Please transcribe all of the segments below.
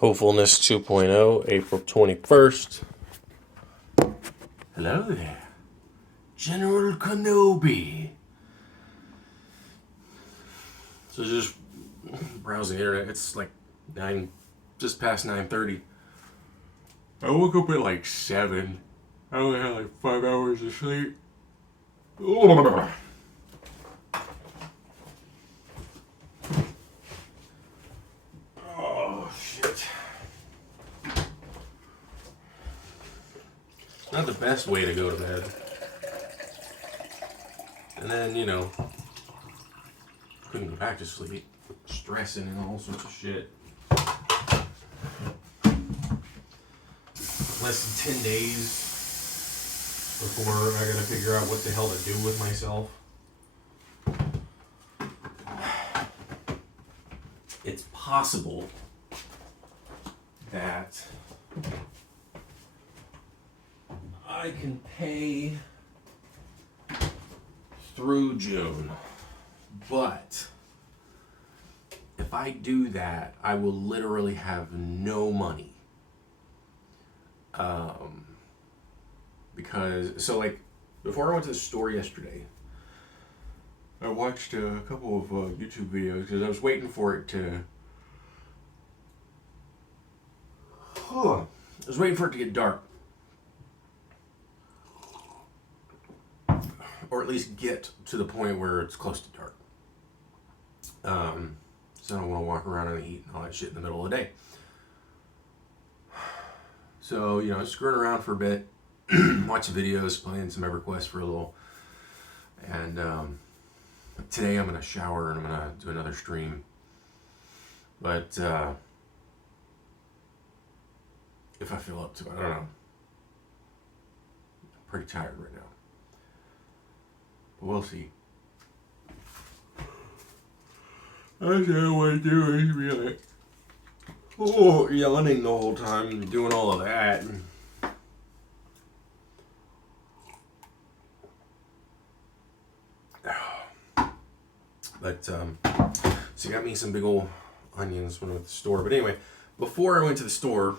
Hopefulness 2.0, April 21st. Hello there, General Kenobi. So just browsing the internet. It's like just past 9:30. I woke up at like 7. I only had like 5 hours of sleep. Oh shit. Not the best way to go to bed. And then, couldn't go back to sleep. Stressing and all sorts of shit. Less than 10 days before I gotta figure out what the hell to do with myself. It's possible that I can pay through June, but if I do that, I will literally have no money. Because, before I went to the store yesterday, I watched a couple of YouTube videos because I was waiting for it to... I was waiting for it to get dark. Or at least get to the point where it's close to dark. So I don't want to walk around and eat and all that shit in the middle of the day. So, screwing around for a bit, watching videos, playing some EverQuest for a little. And today I'm going to shower and I'm going to do another stream. But if I feel up to it, I don't know. I'm pretty tired right now. But we'll see. I don't want to do is be like, yawning the whole time, doing all of that. But, so you got me some big old onions when I went to the store. But anyway, before I went to the store,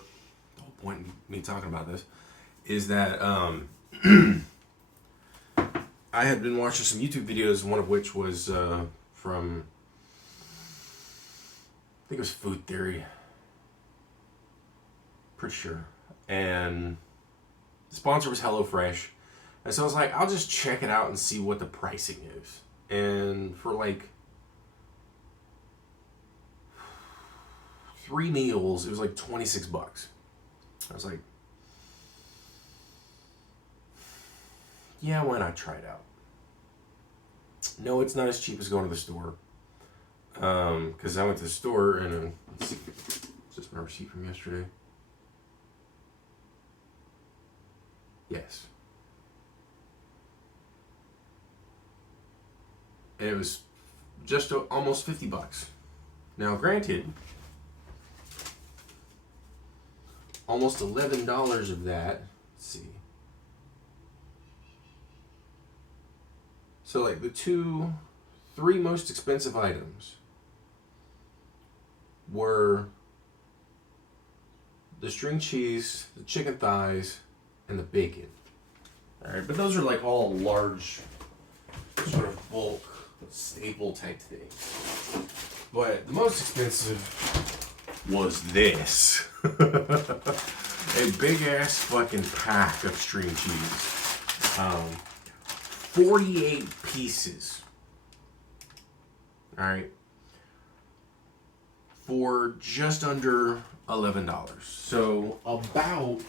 the whole point of me talking about this is that I had been watching some YouTube videos, one of which was from, I think it was Food Theory. Pretty sure. And the sponsor was HelloFresh. And so I was like, I'll just check it out and see what the pricing is. And for like 3 meals, it was like $26. I was like, yeah, why not try it out? No, it's not as cheap as going to the store. Because I went to the store and let's see, is this my receipt from yesterday? Yes. And it was just almost $50. Now, granted, almost $11 of that. Let's see. So, like the 3 most expensive items were the string cheese, the chicken thighs, and the bacon. Alright, but those are like all large, sort of bulk, staple type things. But the most expensive was this. A big ass fucking pack of string cheese. 48 pieces. Alright. For just under $11. So about,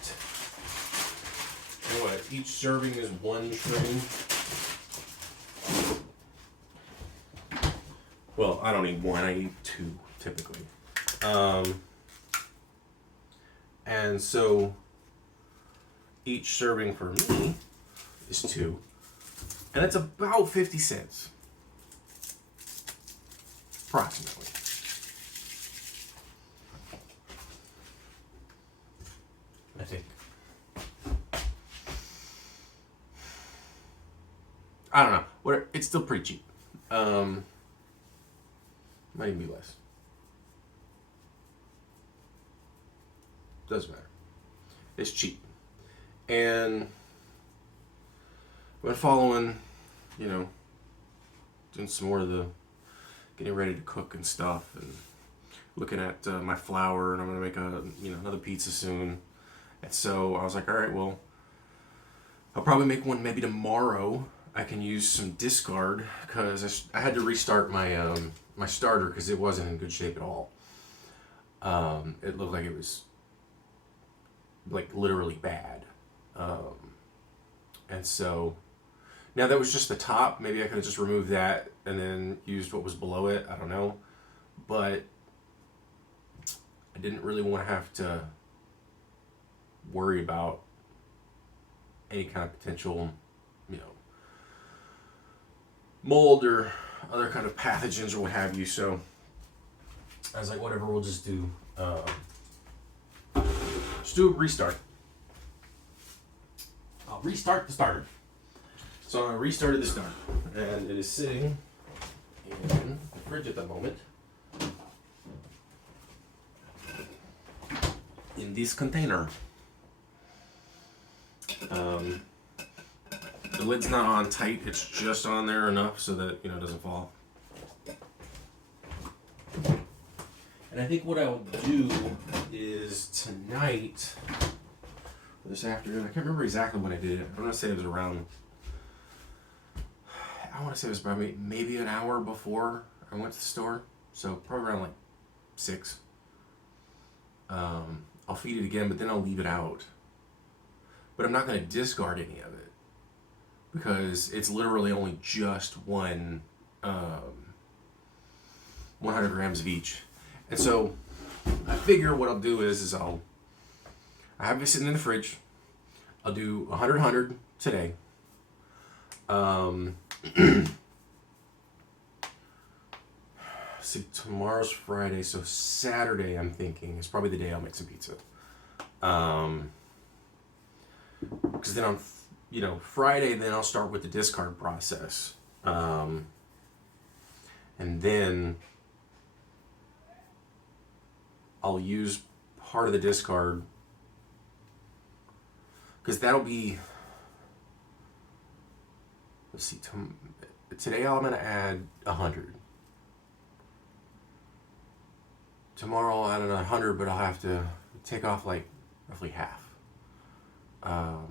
what, each serving is 1 string. Well, I don't eat 1, I eat 2 typically. And so each serving for me is 2. And it's about 50 cents. Approximately. I think. I don't know. It's still pretty cheap. Might even be less. Doesn't matter. It's cheap. And been following, you know, doing some more of the getting ready to cook and stuff, and looking at my flour, and I'm gonna make another pizza soon. And so I was like, all right, well, I'll probably make one maybe tomorrow. I can use some discard because I had to restart my my starter because it wasn't in good shape at all. It looked like it was like literally bad. And so now that was just the top. Maybe I could have just removed that and then used what was below it. I don't know. But I didn't really want to have to worry about any kind of potential, mold or other kind of pathogens or what have you. So I was like, whatever, we'll just do a restart. I'll restart the starter. So I restarted the starter, and it is sitting in the fridge at the moment in this container. The lid's not on tight, it's just on there enough so that it doesn't fall. And I think what I'll do is tonight, or this afternoon, I can't remember exactly when I did it. I'm gonna say it was around, I want to say it was probably maybe an hour before I went to the store. So probably around like 6. I'll feed it again, but then I'll leave it out. But I'm not going to discard any of it because it's literally only just 100 grams of each. And so I figure what I'll do is I have it sitting in the fridge. I'll do 100 today. See, tomorrow's Friday, so Saturday I'm thinking is probably the day I'll make some pizza. Because then on, Friday, then I'll start with the discard process. And then I'll use part of the discard because that'll be, let's see, today I'm going to add 100. Tomorrow I'll add another 100, but I'll have to take off like roughly half. I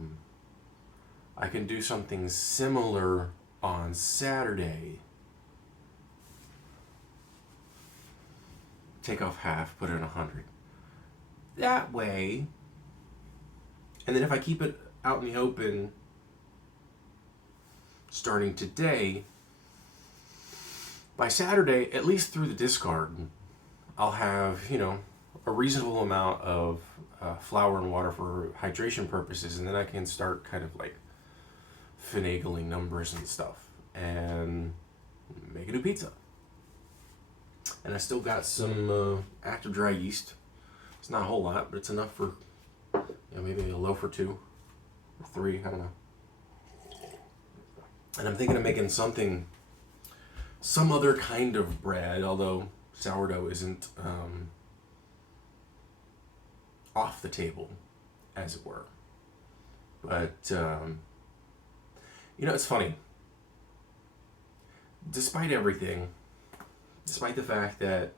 can do something similar on Saturday. Take off half, put in 100. That way, and then if I keep it out in the open starting today, by Saturday, at least through the discard, I'll have, a reasonable amount of flour and water for hydration purposes, and then I can start kind of like finagling numbers and stuff and make a new pizza. And I still got some active dry yeast. It's not a whole lot, but it's enough for maybe a loaf or 2 or 3, I don't know. And I'm thinking of making some other kind of bread, although sourdough isn't off the table, as it were. But, it's funny. Despite everything, despite the fact that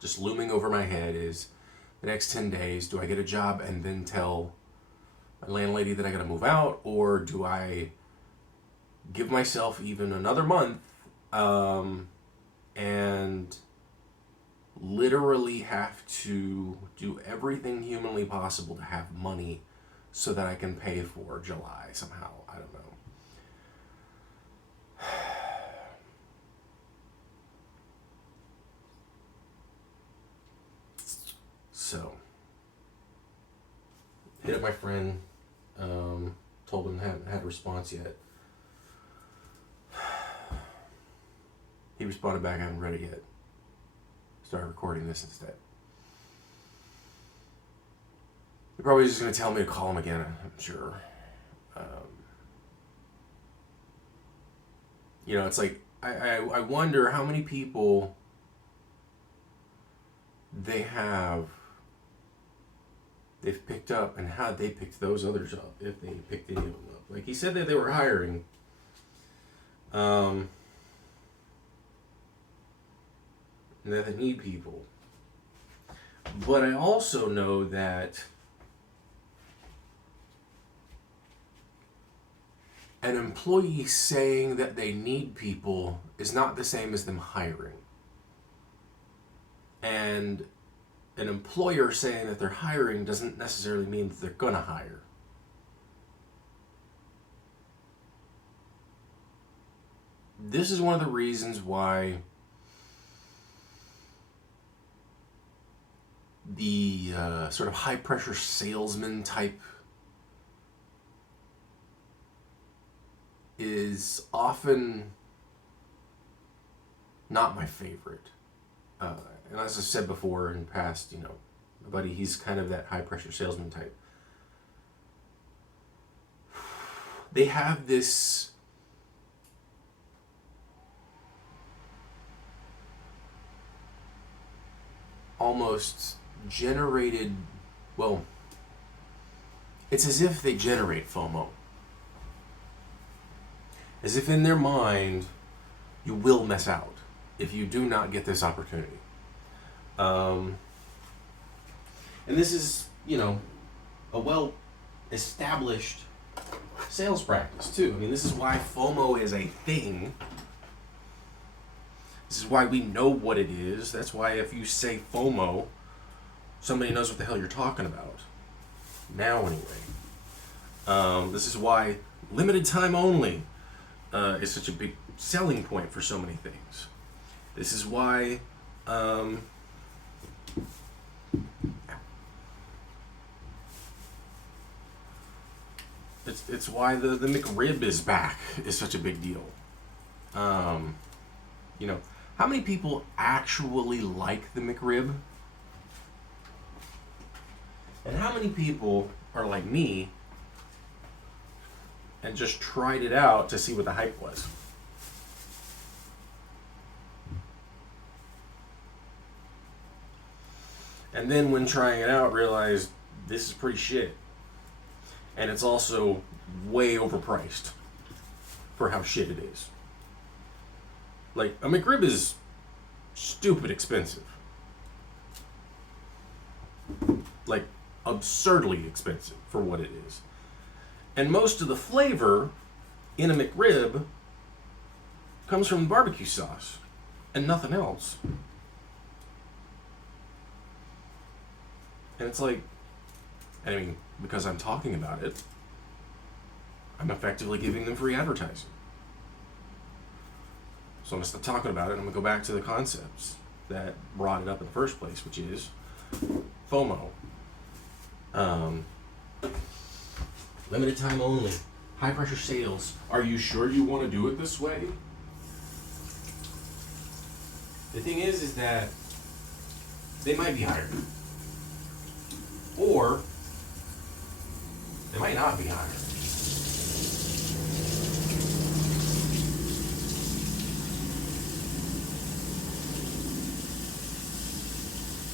just looming over my head is the next 10 days, do I get a job and then tell my landlady that I gotta move out, or do I give myself even another month and literally have to do everything humanly possible to have money so that I can pay for July somehow? I don't know. So, hit up my friend, told him I haven't had a response yet. He responded back, I haven't read it yet. Started recording this instead. He probably just going to tell me to call him again, I'm sure. It's like, I wonder how many people they have they've picked up and how they picked those others up, if they picked any of them up. Like he said that they were hiring. And that they need people. But I also know that an employee saying that they need people is not the same as them hiring. And an employer saying that they're hiring doesn't necessarily mean that they're going to hire. This is one of the reasons why the sort of high pressure salesman type is often not my favorite. And as I said before in past, my buddy, he's kind of that high pressure salesman type. They have this almost generated, well, it's as if they generate FOMO. As if in their mind, you will miss out if you do not get this opportunity. And this is, a well-established sales practice too. I mean, this is why FOMO is a thing. This is why we know what it is. That's why if you say FOMO, somebody knows what the hell you're talking about. Now, anyway. This is why limited time only is such a big selling point for so many things. This is why it's why the McRib is back is such a big deal. How many people actually like the McRib? And how many people are like me and just tried it out to see what the hype was? And then when trying it out, realized this is pretty shit. And it's also way overpriced for how shit it is. Like, a McRib is stupid expensive. Like, absurdly expensive for what it is. And most of the flavor in a McRib comes from barbecue sauce and nothing else. And it's like, because I'm talking about it, I'm effectively giving them free advertising. So I'm going to stop talking about it, and I'm going to go back to the concepts that brought it up in the first place, which is FOMO. Limited time only. High pressure sales. Are you sure you want to do it this way? The thing is that they might be hired. Or they might not be hired.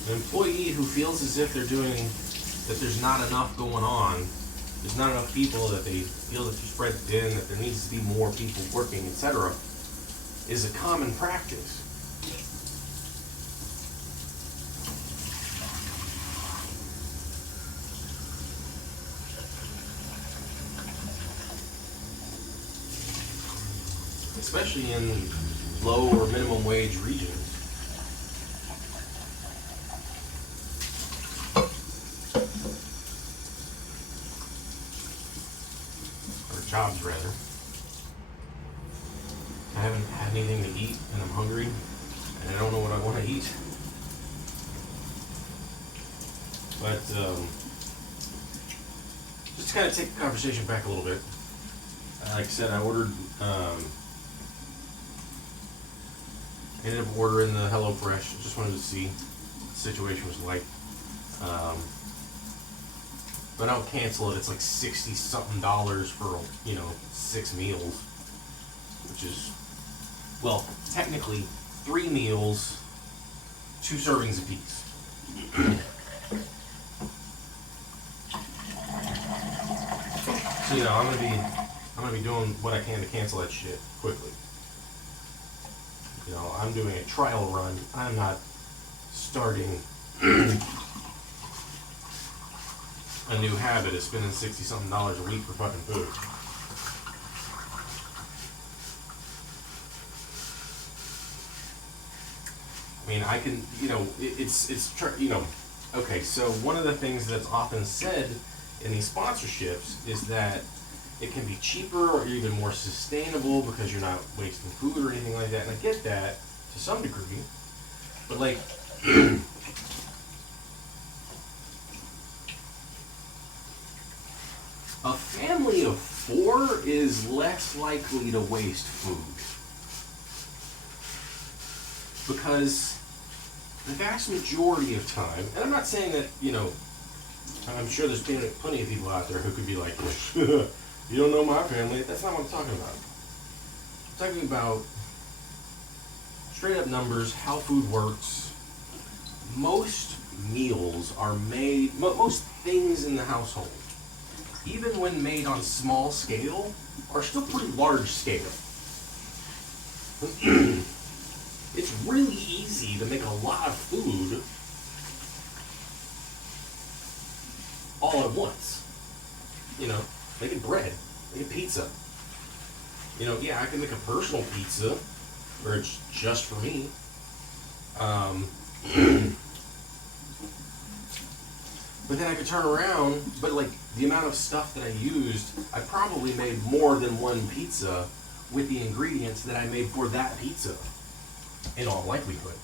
An employee who feels as if that there's not enough going on, there's not enough people, that they feel that they're spread thin, that there needs to be more people working, etc., is a common practice. Especially in low or minimum wage regions. Jobs, rather. I haven't had anything to eat, and I'm hungry, and I don't know what I want to eat. But just to kind of take the conversation back a little bit. Like I said, I ordered, ended up ordering the HelloFresh. Just wanted to see what the situation was like. But I'll cancel it. It's like $60-something for, 6 meals. Which is, well, technically 3 meals, 2 servings apiece. So I'm gonna be doing what I can to cancel that shit quickly. I'm doing a trial run. I'm not starting a new habit of spending $60-something a week for fucking food. I mean, I can, okay, so one of the things that's often said in these sponsorships is that it can be cheaper or even more sustainable because you're not wasting food or anything like that, and I get that to some degree, but like, a family of 4 is less likely to waste food because the vast majority of time, and I'm not saying that, I'm sure there's plenty of people out there who could be like, you don't know my family. That's not what I'm talking about. I'm talking about straight up numbers, how food works. Most meals are made, most things in the household, even when made on small scale, are still pretty large scale. It's really easy to make a lot of food all at once. Making bread, making pizza. I can make a personal pizza where it's just for me. But then I could turn around, but like the amount of stuff that I used, I probably made more than one pizza with the ingredients that I made for that pizza, in all likelihood.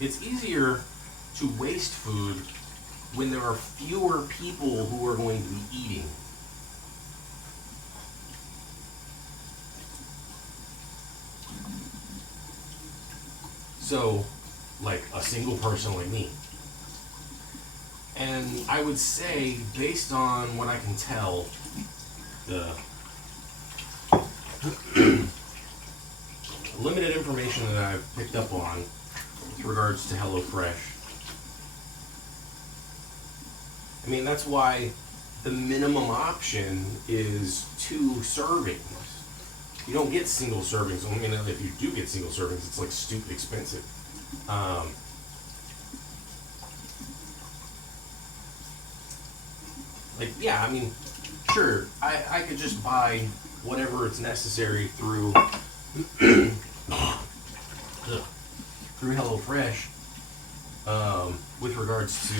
It's easier to waste food when there are fewer people who are going to be eating. So, like a single person like me. And I would say, based on what I can tell, the limited information that I've picked up on with regards to HelloFresh, I mean, that's why the minimum option is 2 servings. You don't get single servings. I mean, if you do get single servings, it's like stupid expensive. I mean, sure, I could just buy whatever is necessary through through HelloFresh, with regards to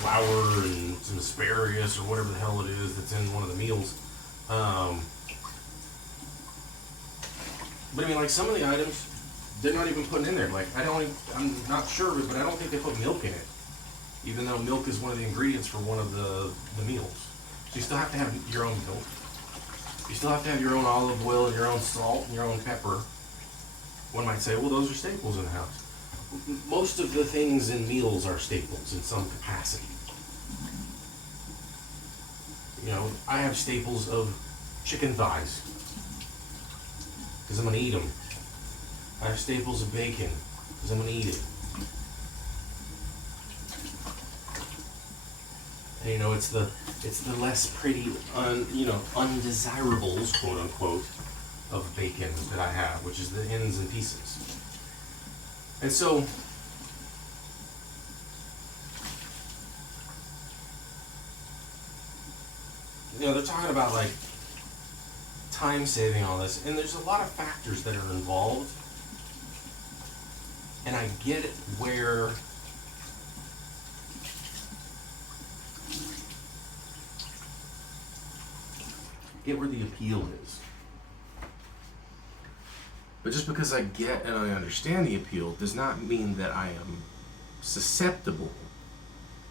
flour and some asparagus or whatever the hell it is that's in one of the meals. But I mean, like some of the items, they're not even putting in there. Like I'm not sure, but I don't think they put milk in it, even though milk is one of the ingredients for one of the meals. So you still have to have your own milk. You still have to have your own olive oil and your own salt and your own pepper. One might say, well, those are staples in the house. Most of the things in meals are staples in some capacity. I have staples of chicken thighs because I'm going to eat them. I have staples of bacon because I'm going to eat it. And it's the less pretty, undesirables, quote unquote, of bacon that I have, which is the ends and pieces. And so, they're talking about like time saving all this, and there's a lot of factors that are involved. And I get where the appeal is. But just because I get and I understand the appeal does not mean that I am susceptible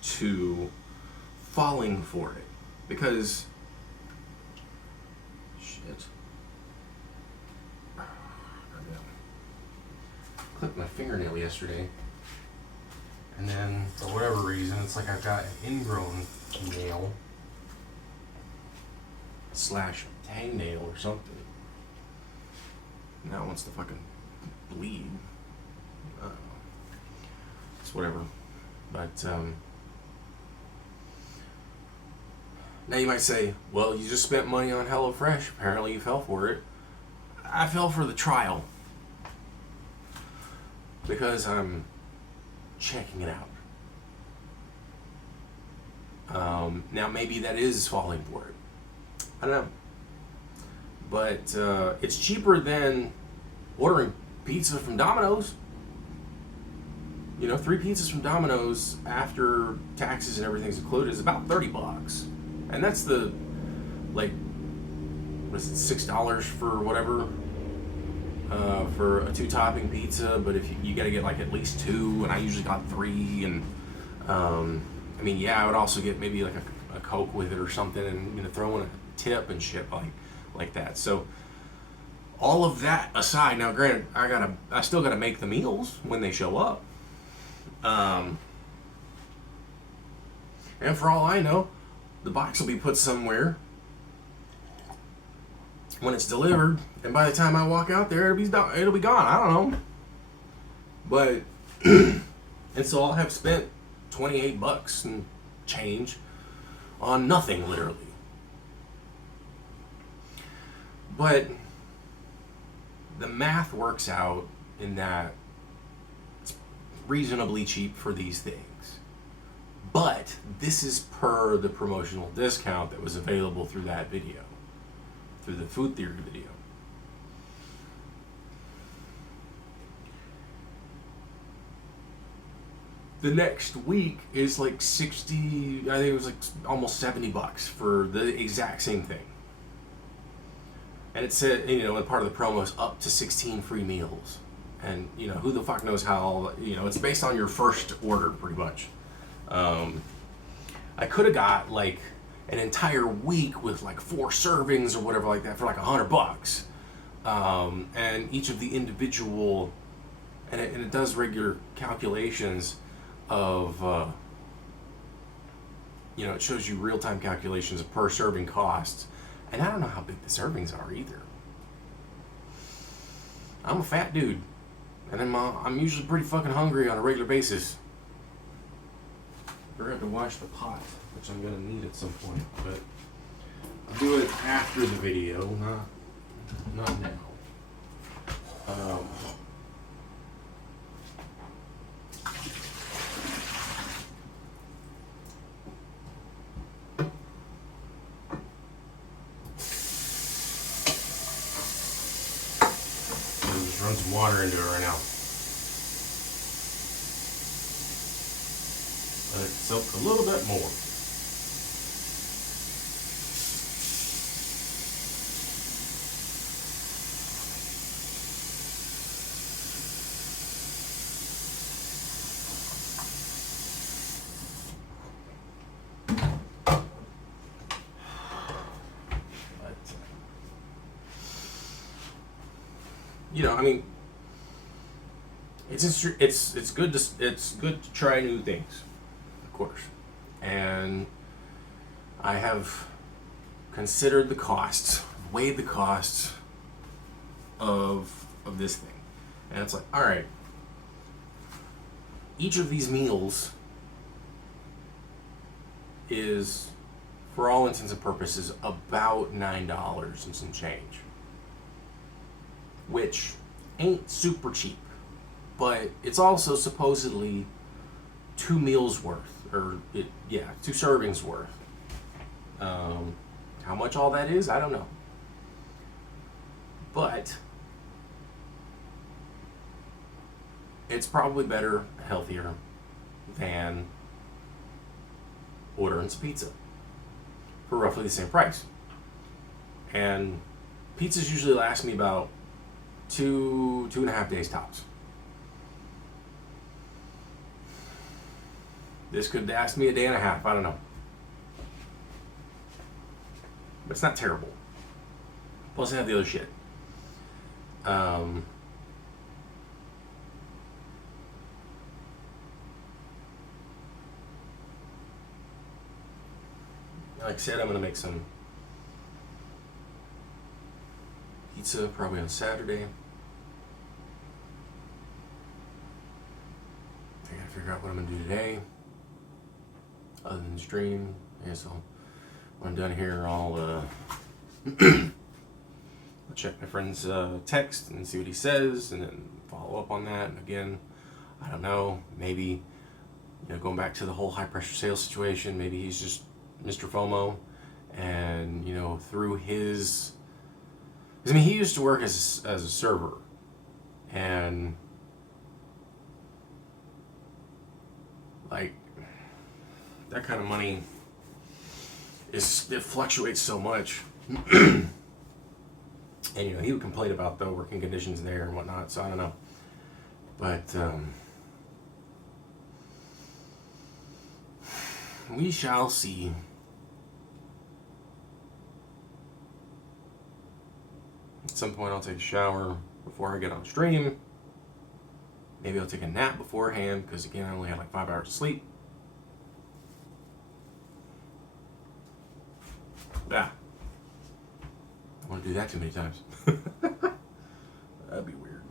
to falling for it. Because, shit. Clipped my fingernail yesterday. And then, for whatever reason, it's like I've got an ingrown nail / hangnail or something. Now it wants to fucking bleed. That's whatever. But now you might say, well, you just spent money on HelloFresh. Apparently you fell for it. I fell for the trial because I'm checking it out. Now maybe that is falling for it. I don't know. But it's cheaper than ordering pizza from Domino's. 3 pizzas from Domino's after taxes and everything's included is about $30. And that's the, what is it, $6 for whatever, for a 2-topping pizza. But if you got to get at least 2, and I usually got 3, and I would also get maybe a Coke with it or something, and throw in a tip and shit like that. So all of that aside, now granted, I still gotta make the meals when they show up. And for all I know, the box will be put somewhere when it's delivered, and by the time I walk out there, it'll be gone. I don't know. But and so I'll have spent $28 and change on nothing, literally. But the math works out in that it's reasonably cheap for these things. But this is per the promotional discount that was available through that video, through the food theory video. The next week is 60, I think it was almost $70 for the exact same thing. And it said, in part of the promo is up to 16 free meals. And, who the fuck knows how, it's based on your first order pretty much. I could have got an entire week with 4 servings or whatever like that for $100. And each of the individual, and it does regular calculations of, it shows you real-time calculations of per serving costs. And I don't know how big the servings are either. I'm a fat dude. And then I'm usually pretty fucking hungry on a regular basis. I forgot to wash the pot, which I'm going to need at some point. But I'll do it after the video, not now. Run some water into it right now. Let it soak a little bit more. It's good to try new things, of course, and I have considered the costs, weighed the costs of this thing, and it's all right. Each of these meals is, for all intents and purposes, about $9 and some change, which ain't super cheap. But it's also supposedly 2 meals worth, 2 servings worth. How much all that is, I don't know. But it's probably better, healthier than ordering some pizza for roughly the same price. And pizzas usually last me about 2.5 days tops. This could last me a day and a half. I don't know. But it's not terrible. Plus, I have the other shit. Like I said, I'm going to make some pizza probably on Saturday. I gotta figure out what I'm gonna do today, other than stream. Yeah, so when I'm done here, I'll check my friend's text and see what he says, and then follow up on that. And again, I don't know. Maybe going back to the whole high pressure sales situation. Maybe he's just Mr. FOMO, and through his. I mean, he used to work as a server, and like that kind of money it fluctuates so much. And he would complain about the working conditions there and whatnot, so I don't know. But we shall see. At some point I'll take a shower before I get on stream. Maybe I'll take a nap beforehand, because again, I only had like 5 hours of sleep. Yeah. I want to do that too many times. That'd be weird.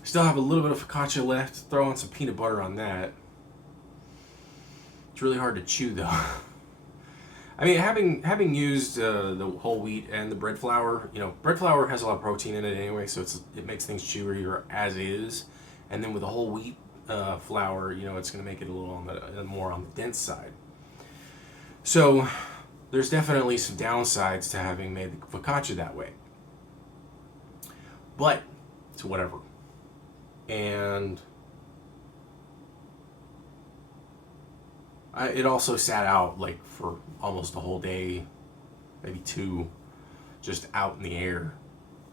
I still have a little bit of focaccia left. Throw on some peanut butter on that. It's really hard to chew though. I mean, having used the whole wheat and the bread flour, bread flour has a lot of protein in it anyway, so it makes things chewier as is. And then with the whole wheat flour, it's going to make it a little more on the dense side. So there's definitely some downsides to having made the focaccia that way. But it's whatever. And it also sat out like for almost a whole day, maybe 2, just out in the air.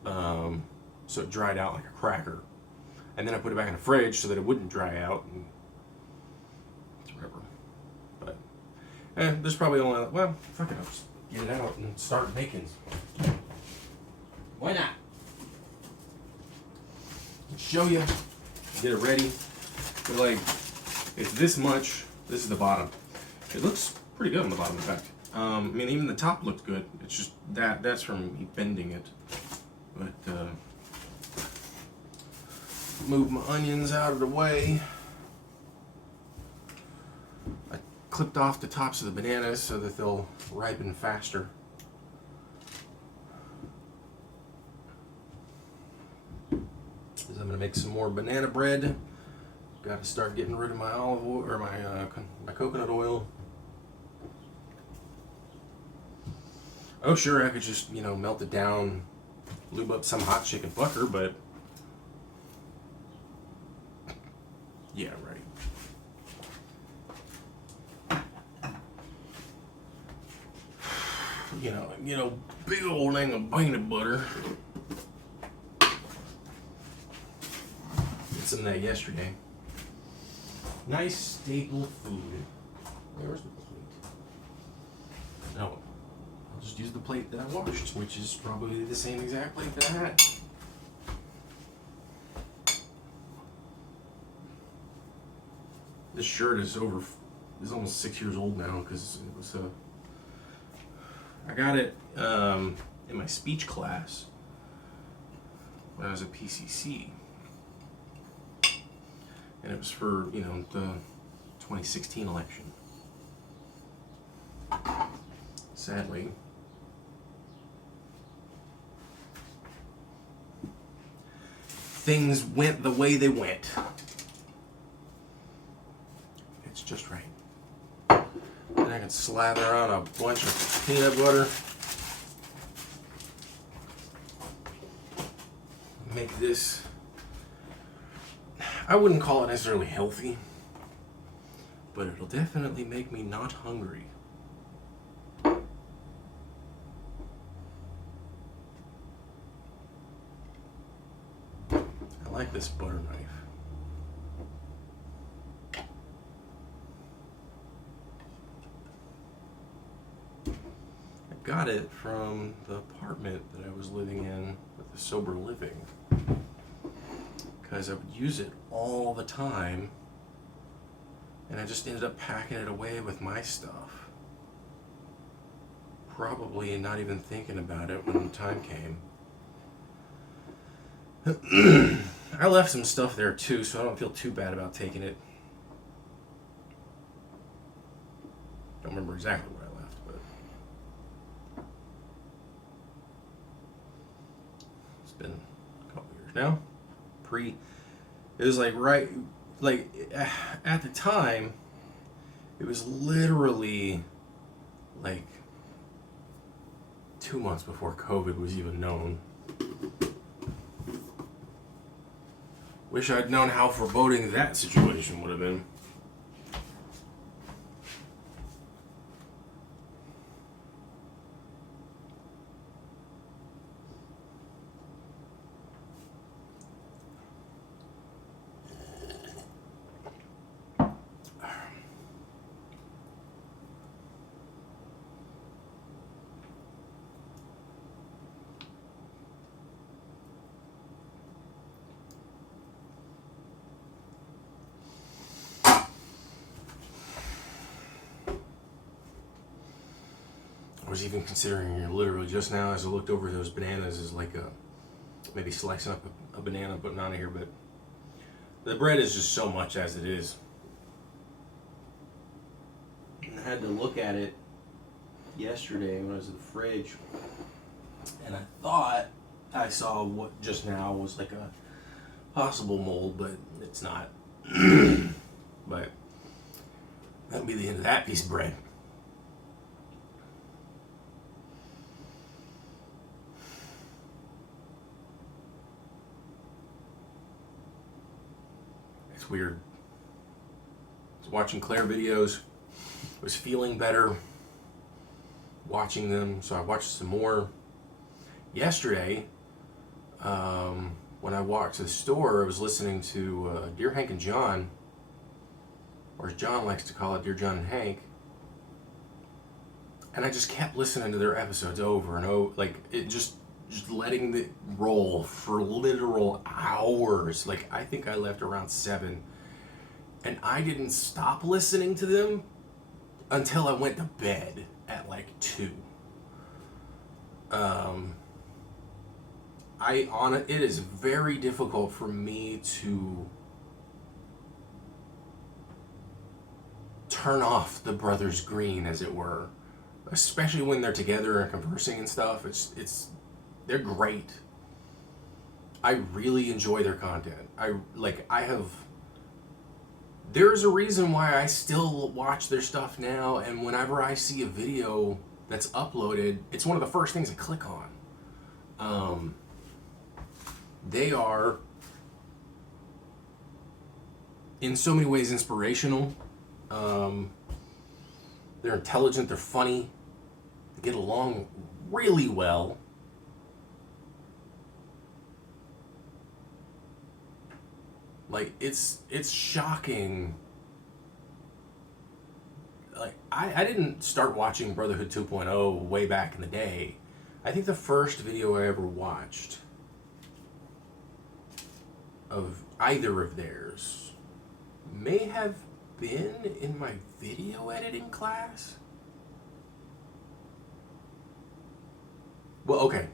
So it dried out like a cracker. And then I put it back in the fridge so that it wouldn't dry out. And it's whatever. But there's probably only, well, fuck it, I'll just get it out and start baking. Why not? I'll show you. Get it ready. But like, it's this much. This is the bottom. It looks pretty good on the bottom, in fact. I mean, even the top looked good. It's just that's from me bending it. But move my onions out of the way. I clipped off the tops of the bananas so that they'll ripen faster. Because I'm gonna make some more banana bread. Got to start getting rid of my olive oil or my coconut oil. Oh, sure, I could just melt it down, lube up some hot chicken butter, but yeah, right. Big old thing of peanut butter. Did some of that yesterday. Nice staple food. Where's the plate? No, I'll just use the plate that I washed, which is probably the same exact plate that I had. This shirt is almost 6 years old now because it was I got it in my speech class when I was at PCC. And it was for, the 2016 election. Sadly, things went the way they went. It's just right. And I can slather on a bunch of peanut butter. Make this, I wouldn't call it necessarily healthy, but it'll definitely make me not hungry. I like this butter knife. I got it from the apartment that I was living in with the sober living, because I would use it all the time, and I just ended up packing it away with my stuff. Probably not even thinking about it when the time came. I left some stuff there too, so I don't feel too bad about taking it. don't remember exactly where I left, but it's been a couple years now. It was like at the time, it was literally like 2 months before COVID was even known. Wish I'd known how foreboding that situation would have been. I was even considering, literally just now as I looked over those bananas, as like maybe slicing up a banana, putting on here, but the bread is just so much as it is. And I had to look at it yesterday when I was in the fridge, and I thought I saw what just now was like a possible mold, but it's not. But that'll be the end of that piece of bread. It's weird. I was watching Claire videos, was feeling better watching them, so I watched some more. Yesterday, when I walked to the store, I was listening to Dear Hank and John, or as John likes to call it, Dear John and Hank, and I just kept listening to their episodes over and over, like it just letting it roll for literal hours. Like I think I left around 7, and I didn't stop listening to them until I went to bed at like 2. It is very difficult for me to turn off the brothers Green, as it were, especially when they're together and conversing and stuff. They're great. I really enjoy their content. There's a reason why I still watch their stuff now, and whenever I see a video that's uploaded, it's one of the first things I click on. They are, in so many ways, inspirational. They're intelligent, they're funny, they get along really well. Like, it's shocking. Like, I didn't start watching Brotherhood 2.0 way back in the day. I think the first video I ever watched of either of theirs may have been in my video editing class. Well, okay.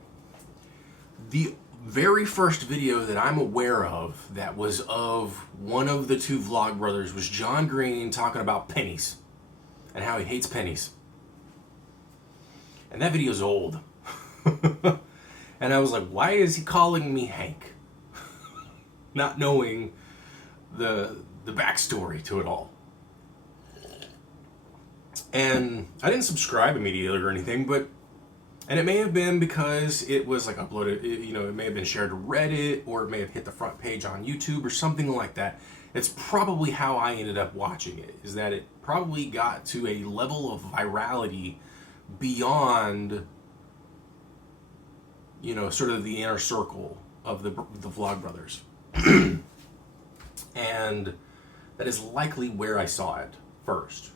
The very first video that I'm aware of that was of one of the two vlog brothers was John Green talking about pennies and how he hates pennies. And that video's old. And I was like, why is he calling me Hank? Not knowing the backstory to it all. And I didn't subscribe immediately or anything, and it may have been because it was like uploaded, it may have been shared to Reddit, or it may have hit the front page on YouTube or something like that. It's probably how I ended up watching it, is that it probably got to a level of virality beyond, sort of the inner circle of the vlog brothers. And that is likely where I saw it first.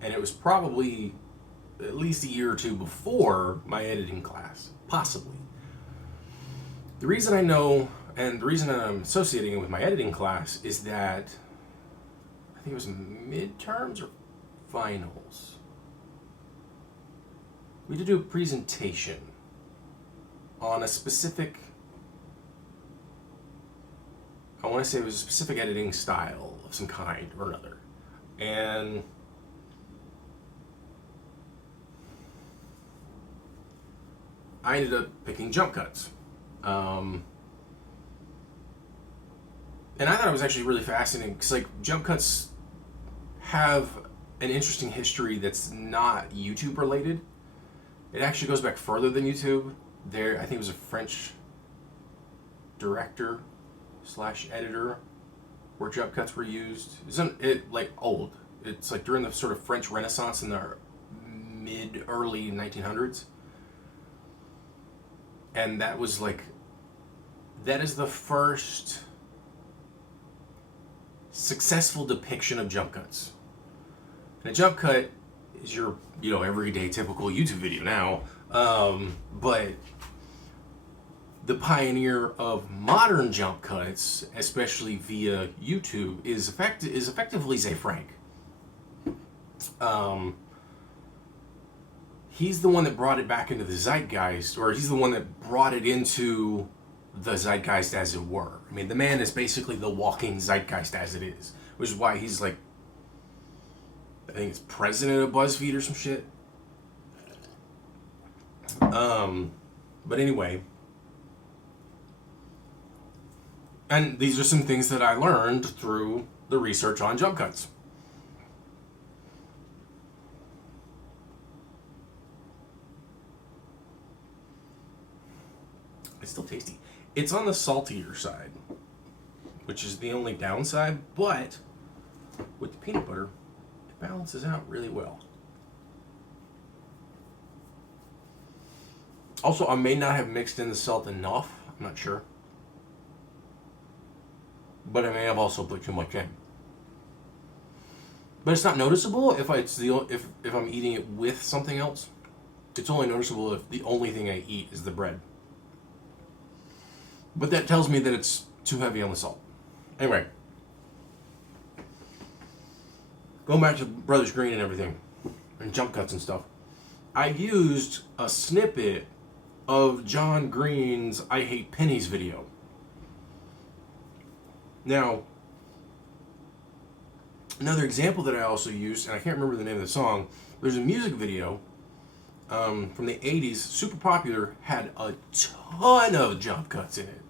And it was probably at least a year or two before my editing class, possibly. The reason I know, and the reason I'm associating it with my editing class, is that I think it was midterms or finals. We had to do a presentation on a specific, I want to say it was a specific editing style of some kind or another. And I ended up picking jump cuts. And I thought it was actually really fascinating because, like, jump cuts have an interesting history that's not YouTube related. It actually goes back further than YouTube. I think it was a French director / editor where jump cuts were used. Isn't it like old? It's like during the sort of French Renaissance in the early 1900s. And that is the first successful depiction of jump cuts. And a jump cut is your, everyday typical YouTube video now. But the pioneer of modern jump cuts, especially via YouTube, is effectively Zay Frank. He's the one that brought it back into the zeitgeist, or he's the one that brought it into the zeitgeist, as it were. I mean, the man is basically the walking zeitgeist as it is, which is why he's like, I think it's president of BuzzFeed or some shit. But anyway, and these are some things that I learned through the research on jump cuts. It's still tasty. It's on the saltier side, which is the only downside, but with the peanut butter, it balances out really well. Also, I may not have mixed in the salt enough. I'm not sure. But I may have also put too much in. But it's not noticeable if I'm eating it with something else. It's only noticeable if the only thing I eat is the bread. But that tells me that it's too heavy on the salt. Anyway. Going back to Brothers Green and everything. And jump cuts and stuff. I used a snippet of John Green's I Hate Pennies video. Now, another example that I also used, and I can't remember the name of the song, there's a music video from the 80s, super popular, had a ton of jump cuts in it.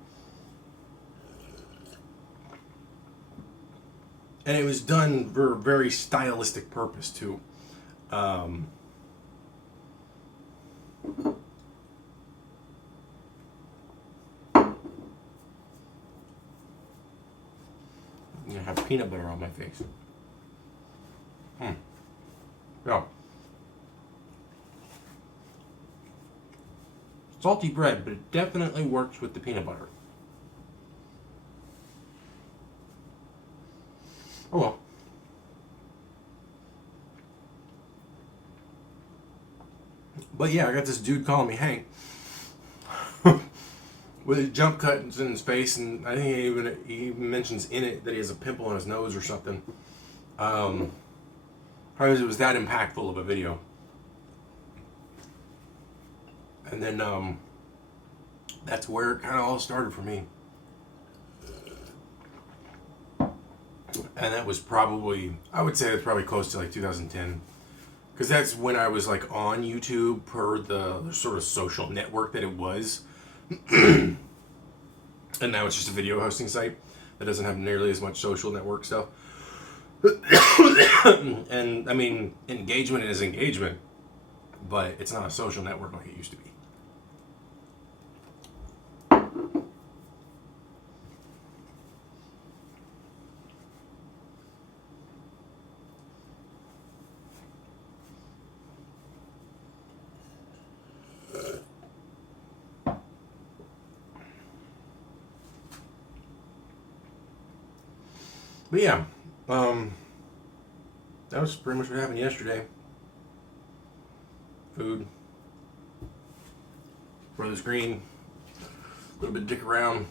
And it was done for a very stylistic purpose, too. I have peanut butter on my face. Yeah. Salty bread, but it definitely works with the peanut butter. Oh well. But yeah, I got this dude calling me Hank. With his jump cuts in his face, and I think he even mentions in it that he has a pimple on his nose or something. Probably it was that impactful of a video. And then that's where it kind of all started for me. And that was probably, I would say it's probably close to like 2010. Because that's when I was like on YouTube per the sort of social network that it was. And now it's just a video hosting site that doesn't have nearly as much social network stuff. And I mean, engagement is engagement, but it's not a social network like it used to be. But yeah, that was pretty much what happened yesterday. Food, Brothers Green, a little bit dick around,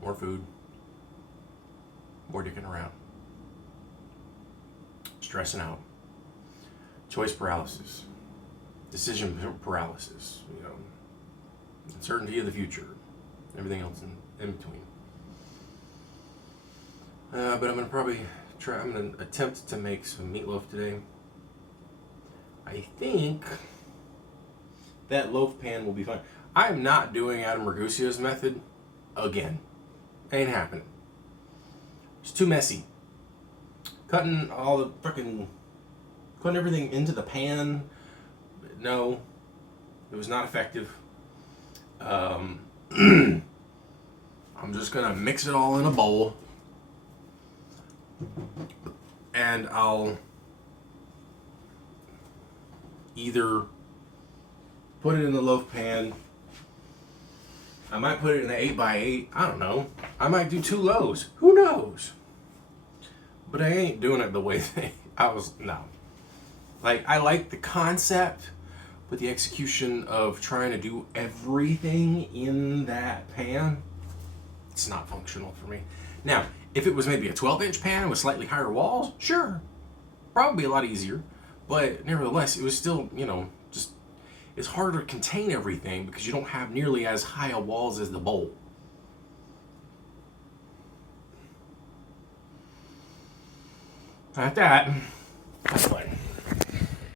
more food, more dicking around, stressing out, choice paralysis, decision paralysis, uncertainty of the future, everything else in between. But I'm going to attempt to make some meatloaf today. I think that loaf pan will be fine. I'm not doing Adam Ragusio's method again. Ain't happening. It's too messy. Cutting everything into the pan. No, it was not effective. I'm just gonna mix it all in a bowl, and I'll either put it in the loaf pan. I might put it in the 8x8. I don't know. I might do 2 loaves. Who knows? But I ain't doing it the way no. Like, I like the concept, but the execution of trying to do everything in that pan, it's not functional for me. Now, if it was maybe a 12-inch pan with slightly higher walls, sure. Probably a lot easier. But nevertheless, it was still, just, it's harder to contain everything because you don't have nearly as high a walls as the bowl. Like that.